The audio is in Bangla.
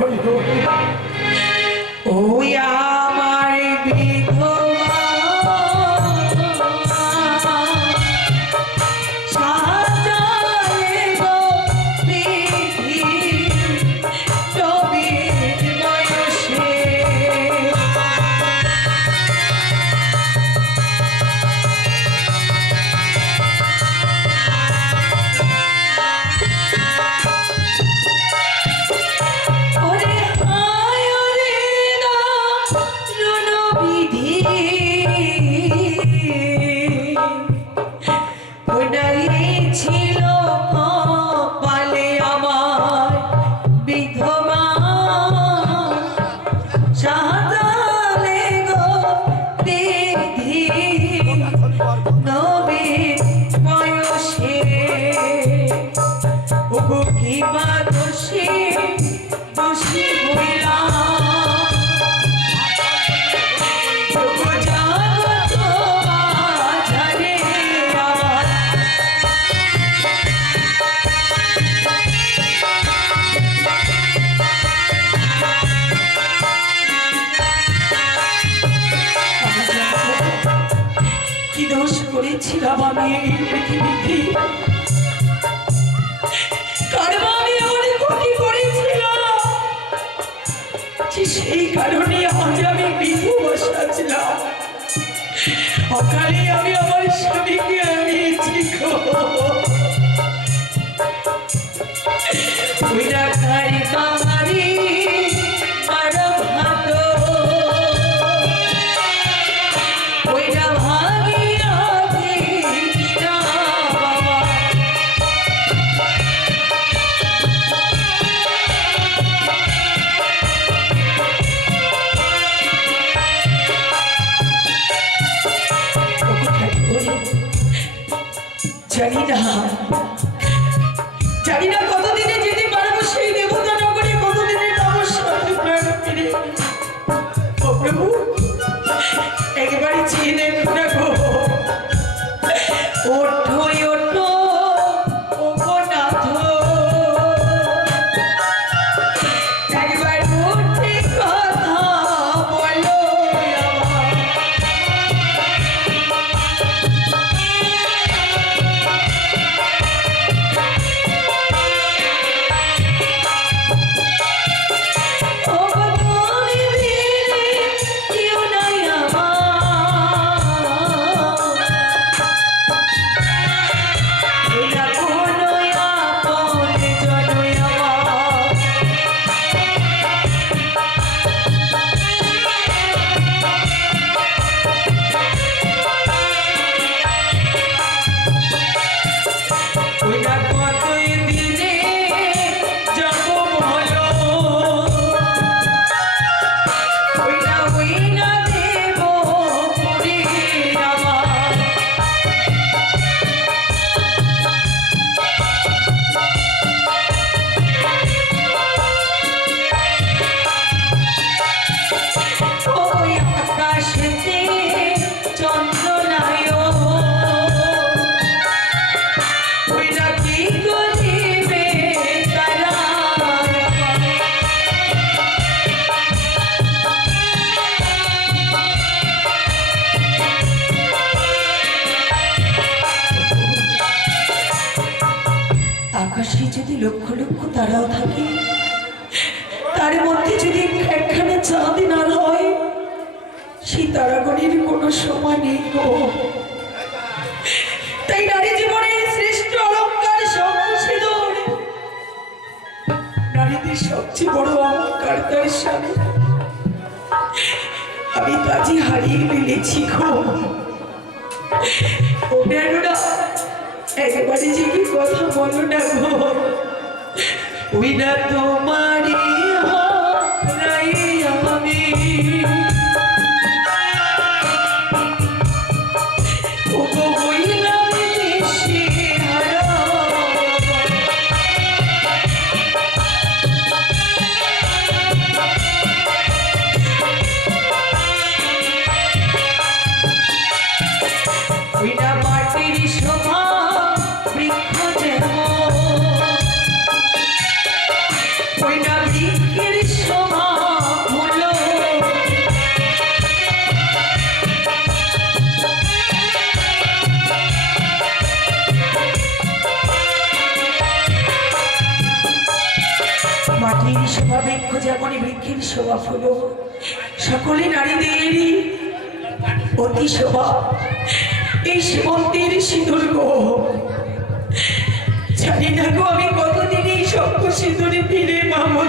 corredor. দোষ করেছিলাম আমি এই পৃথিবীতে। করেছিলাম। সেই কারণে আজ আমি বিধবা সাজলাম অকালে আমি আমার স্বামীকে হারিয়েছি জানি না জানি না কতদিনে যেতে পারব সেই দেবতা নগরে কতদিনে পাবো প্রাণ ফিরে ও প্রভু, একবারে চেয়ে লক্ষ লক্ষ তারাও থাকে। তার মধ্যে যদি একখানা চাঁদ না হয় সেই তারাগণের কোনো সময় নেই গো। তাই নারী শ্রেষ্ঠ অলঙ্কার নারীদের সবচেয়ে বড় অলঙ্কার তার স্বামী। আমি কাজে হারিয়ে ফেলেছি বেরোনা একবারে যে কি কথা বলো না গো ওই না তোমারই মাটির শোভা বৃক্ষ যেমন বৃক্ষের শোভা হলো। সকলে নারীদেরই অতি শোভা এই সীমন্তের সিঁদুর গো। জানি না গো আমি কতদিন এই সভ্য সিঁদুরে ফিরে মামল